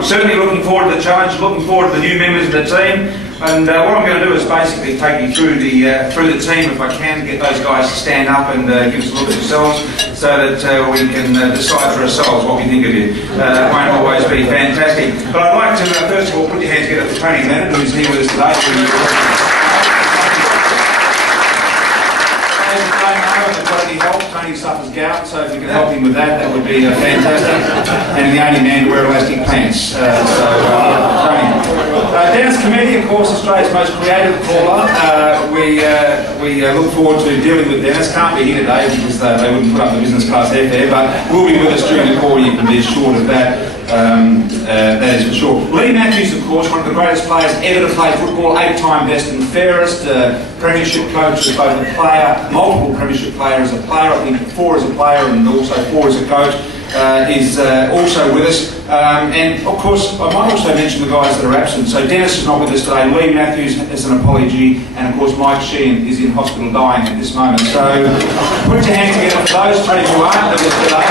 Certainly looking forward to the challenge, looking forward to the new members of the team, and what I'm going to do is basically take you through the team, if I can, get those guys to stand up and give us a look at yourselves, so that we can decide for ourselves what we think of you. It won't always be fantastic, but I'd like to first of all put your hands together for Tony Leonard, who's here with us today. Tony suffers gout, so if you can help him with that, that would be fantastic. And the only man to wear elastic pants. Tony. Dennis Committee, of course, Australia's most creative caller. We look forward to dealing with Dennis. Can't be here today because they wouldn't put up the business class airfare, but will be with us during the call. You can be assured of that. That is for sure. Lee Matthews, of course, one of the greatest players ever to play football, 8-time best and fairest, premiership coach as both a player, multiple premiership player as a player, I think 4 as a player and also 4 as a coach, is also with us. And of course, I might also mention the guys that are absent. So Dennis is not with us today, Lee Matthews is an apology, and of course Mike Sheehan is in hospital dying at this moment. So put your hands together for those 3 who aren't with us today.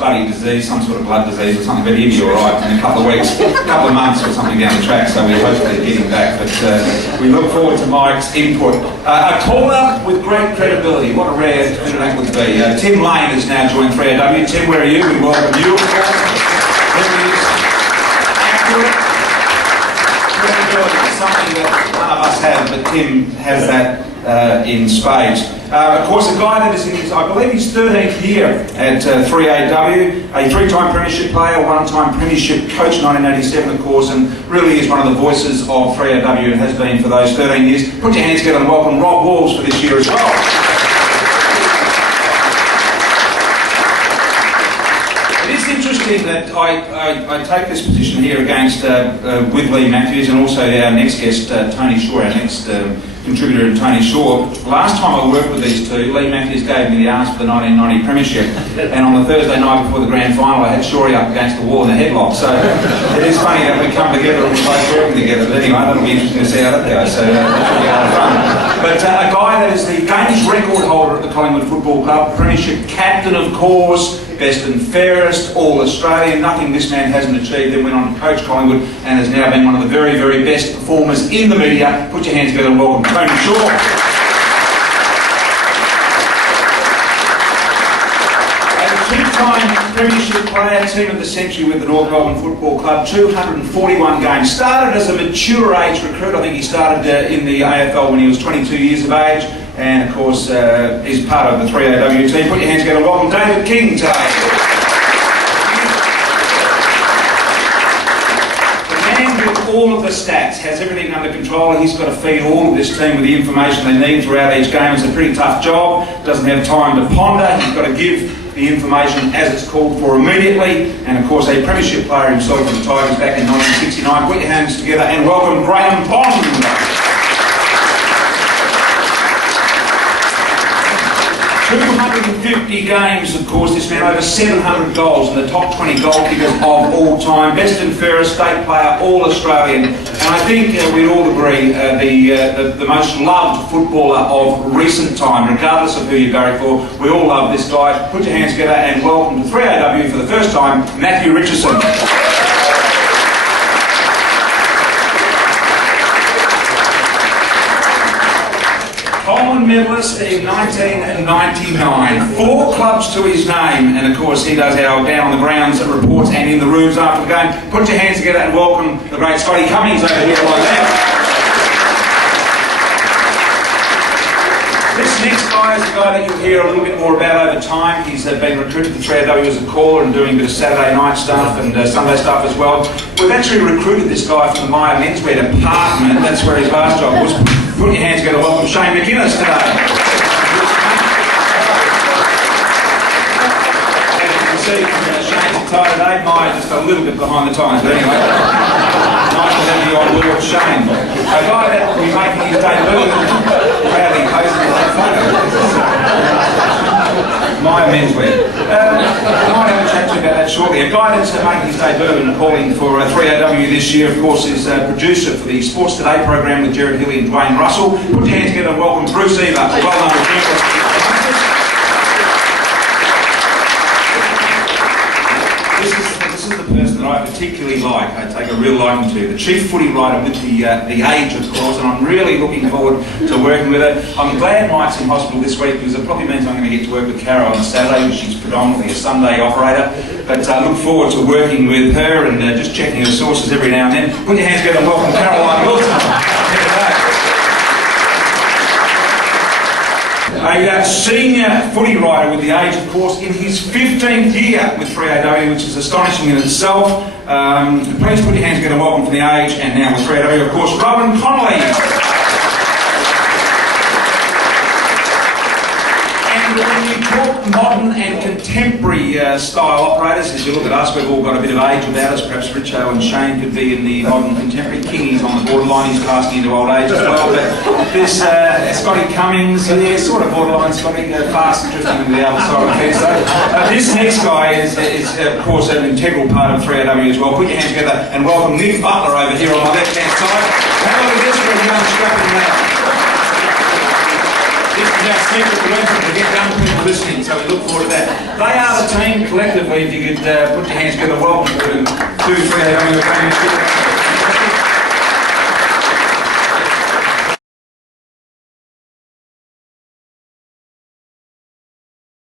Bloody disease, some sort of blood disease or something, but he'll be alright in a couple of weeks, a couple of months or something down the track, so we're hopefully getting back, but we look forward to Mike's input. A caller with great credibility, what a rare thing that would be. Tim Lane has now joined 3AW. Tim, where are you? We welcome you. Accurate credibility, something that none of us have, but Tim has that in spades. Of course, a guy that is in his, I believe his 13th year at 3AW, a 3-time premiership player, 1-time premiership coach, 1987 of course, and really is one of the voices of 3AW and has been for those 13 years. Put your hands together and welcome Rob Walls for this year as well. It's interesting that I take this position here against with Lee Matthews and also our next guest, Tony Shaw, our next contributor, Tony Shaw. Last time I worked with these two, Lee Matthews gave me the arse for the 1990 Premiership, and on the Thursday night before the grand final I had Shawry up against the wall in the headlock, so it is funny that we come together and we're both working together, but anyway, that'll be interesting to see how that goes, so that should be a lot of fun. But a guy that is the games record holder at the Collingwood Football Club, Premiership captain of course, best and fairest, all-Australian, nothing this man hasn't achieved, then went on to coach Collingwood and has now been one of the very, very best performers in the media. Put your hands together and welcome Tony Shaw. A 2-time premiership player, team of the century with the North Melbourne Football Club, 241 games. Started as a mature age recruit. I think he started in the AFL when he was 22 years of age. And of course, is part of the 3AW team. Put your hands together and welcome David King today. The man with all of the stats has everything under control. He's got to feed all of this team with the information they need throughout each game. It's a pretty tough job. Doesn't have time to ponder. He's got to give the information as it's called for immediately. And of course, a premiership player himself with the Tigers back in 1969. Put your hands together and welcome Graham Bond. 250 games, of course, this man over 700 goals in the top 20 goal kickers of all time, best and fairest state player, all-Australian, and I think we'd all agree the most loved footballer of recent time, regardless of who you're going for. We all love this guy. Put your hands together and welcome to 3AW for the first time, Matthew Richardson. Coleman medalist in 1999, 4 clubs to his name, and of course he does our down on the grounds reports and in the rooms after the game. Put your hands together and welcome the great Scotty Cummings over here like that. This next guy is the guy that you'll hear a little bit more about over time. He's been recruited to 3AW as a caller and doing a bit of Saturday night stuff and Sunday stuff as well. We've actually recruited this guy from the Myer Menswear department. That's where his last job was. Put your hands together, welcome Shane McInnes today. As you can see, Shane's tie today, Myer just a little bit behind the times, but anyway. Nice to have you on board, Shane. A guy that will be making his debut, proudly posing with that photo. Myer Menswear. I might have a chat to you about that shortly. A guy that's making his debut and calling for 3AW this year, of course, is producer for the Sports Today program with Gerard Hilly and Dwayne Russell. Put your hands together and welcome Bruce Eva. Well done, particularly like, I take a real liking to, the chief footy writer with the age, of course, and I'm really looking forward to working with her. I'm glad Mike's in hospital this week because it probably means I'm going to get to work with Carol on a Saturday because she's predominantly a Sunday operator. But I look forward to working with her and just checking her sources every now and then. Put your hands together and welcome Caroline Wilson. A senior footy writer with the age, of course, in his 15th year with 3AW, which is astonishing in itself. Please put your hands together and welcome for the age, and now with 3AW, of course, Robin Connolly. And when you talk modern and contemporary style operators, as you look at us, we've all got a bit of age about us. Perhaps Richo and Shane could be in the modern contemporary. Kingy's on the borderline, he's passing into old age as well. But there's Scotty Cummings, yeah, sort of borderline Scotty, fast drifting into the other side of the fence. This next guy is of course, an integral part of 3AW as well. Put your hands together and welcome Nick Butler over here on my left-hand side. Have a look at this for a young strapping man. This is our secret weapon to get young people listening, so we look forward to that. They are the team collectively. If you could put your hands together, welcome to 3AW.